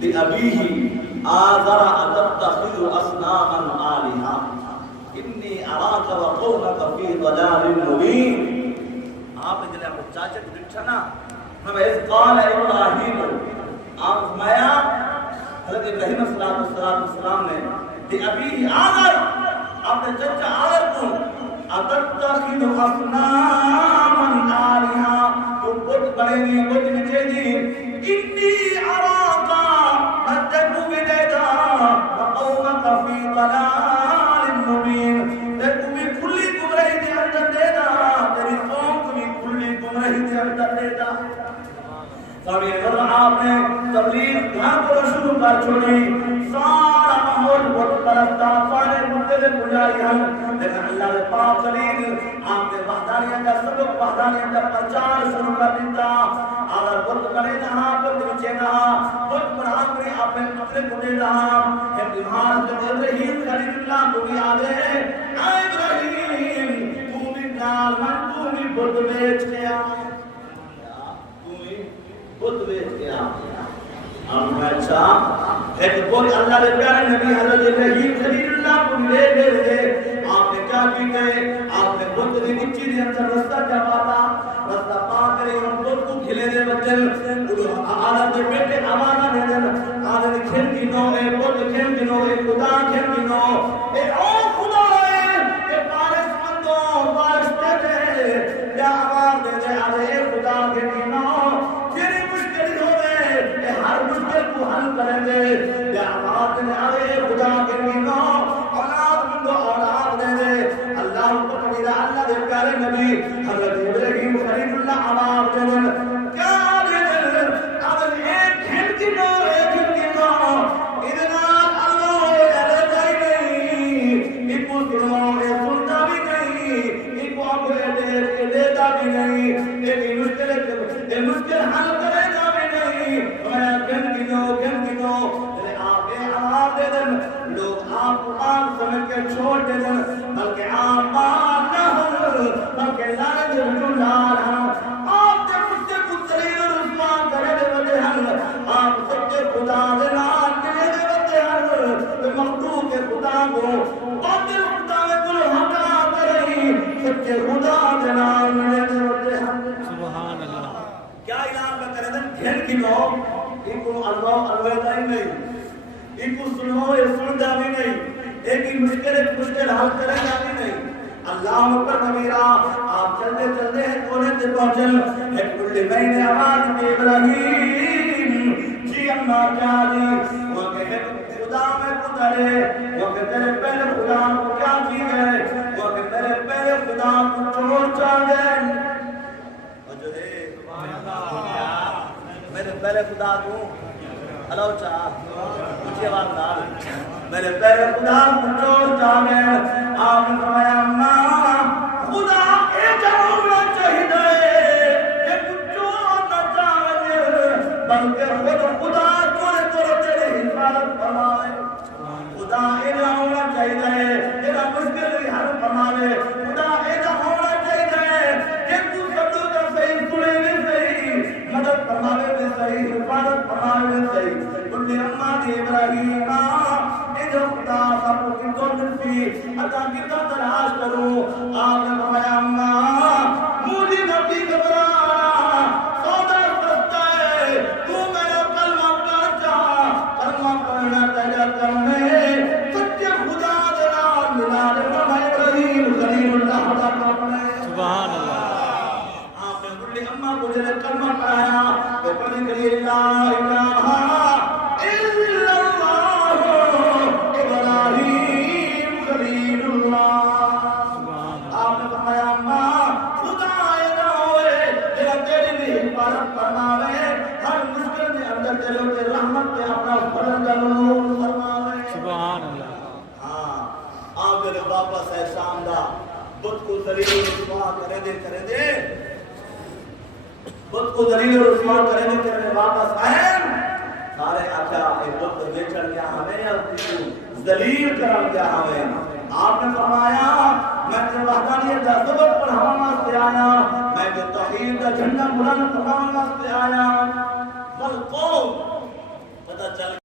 لأبيه آذر أتتخذ أصناما آلهة إني أراك وقومك في ضلال مبين. آپ نے جنہیں چاچا کو لکھا نا ہمیں اس قال ابراہیم آپ فرمایا حضرت ابراہیم صلی اللہ علیہ وسلم نے لأبيه آذر اپنے چچا آذر کو أتتخذ أصناما آلهة تو بت بڑے بت نچے دی إني أراك أتجو بجيدا وقومك في ضلال مبين. تمہیں کھلی گمراہی کے اندر دینا تیری قوم تمہیں کھلی گمراہی کے اندر دینا. سامنے اگر آپ نے تبلیغ گھر کو شروع کر چھوڑی سارا ماحول بہت پرستا سارے مدد پجاری ہم لیکن اللہ نے پاک خلیل آپ نے وحدانیت کا سبق وحدانیت کا پرچار شروع کر دیتا. اگر بہت بڑے رہا بہت نیچے رہا بہت بڑا کرے آپ نے مطلب بڑے رہا کہ بیمار سے ابراہیم خلیل اللہ کو بھی آگے اے ابراہیم تو بھی نال من تو بھی بہت بیچ گیا خود بیچ گیا. ہم نے اچھا ایک بہت اللہ کے پیارے نبی حضرت ابراہیم خلیل اللہ کو لے گئے. آپ نے کیا کی گئے آپ نے بہت دی نیچی دے اندر رستہ کیا پاتا رستہ پا کرے ہم بہت کو کھلے دے بچن آدھا دے بیٹے آمانہ دے دن آدھا دے کھل کی نو اے بہت کھل کی نو اے خدا کھل کی نو اے او خدا ہے اے بارش مندو بارش دے دے یا آواز دے دے آدھا اے خدا کھل کی نو ہر مشکل کو حل کریں گے یا آباد نے آئے خدا کے نینو اولاد منگو اولاد دے دے اللہ کو قبیلہ اللہ دے پیارے نبی حضرت ابراہیم خلیل اللہ آباد دے دے کیا دے دے اگر ایک گھنٹی نو ادنا اللہ اے جائی نہیں ایکو سنو اے سنتا بھی نہیں ایکو آپ اے دیتا بھی نہیں اے مشکل حل کرے گا بھی نہیں لوگ آپ کو آن سمجھ کے چھوڑ دے دن بلکہ آپ بات نہ ہو بلکہ لائن جو لال ہوں آپ جب اس سے کچھ ذریعہ رسمان کرے دے بتے ہیں آپ سچے خدا دے نال ملے دے بتے ہیں مخلوق کے خدا کو باطل خدا میں کل ہٹا کریں سچے خدا دے نال ملے دے بتے ہیں. سبحان اللہ. کیا اعلان میں کرے دن گھر کی لوگ ایکو اللہ الویدہ ہی نہیں ایکو سنو یا سندا بھی نہیں ایک ہی مشکل حل کرے گا بھی نہیں. اللہ اکبر کبیرہ آپ چلتے چلتے ہیں کونے سے پہنچل ایک کلی مہینے آواز کے ابراہیم جی اللہ کیا دی وہ کہ خدا میں قدرے وہ کہ تیرے پہلے خدا کو کیا کی گئے وہ کہ تیرے پہلے خدا کو چور چاہ گئے اور جو ہے میرے پہلے خدا کو اللہ چاہ مجھے آواز نہ میرے پہلے خدا کو چور چاہ گئے. آپ نے فرمایا ماں خدا اے جاؤنا چاہیے کہ کچھ چور نہ چاہیے بلکہ خود خدا چورے چورے تیرے حفاظت فرمائے. خدا اے جاؤنا چاہیے تیرا مشکل بھی حل فرمائے. خدا اے جاؤنا چاہیے کہ کچھ سبدو کا صحیح سنے بھی صحیح مدد فرمائے بھی صحیح حفاظت فرمائے بھی صحیح. کلی امات ابراہیم جو خدا سب کو کن کو ملتی عطا کی تو تلاش کروں. آپ نے فرمایا اماں مجھے نبی گھبرانا سودا سستا ہے تو میرا کلمہ پڑھ جا کلمہ پڑھنا تیرا کم ہے سچے خدا دے نال ملا دے ابراہیم خلیل اللہ کا کام ہے. سبحان اللہ. آپ نے کلی اماں کو جو کلمہ پڑھایا تو پڑھی کری لا الہ واپس ہے شام دا بت کو ذلیل و رسوا کرے دے بت کو ذلیل و رسوا کرے دے واپس آئے سارے آقا ایک بت بیچن کیا ہمیں یا کسی ذلیل کرم کیا ہمیں. آپ نے فرمایا میں تو وحدانیت کا سبق پڑھانا سے آیا میں تو توحید کا جھنڈا بلند کروانا سے آیا. والقوم پتہ چل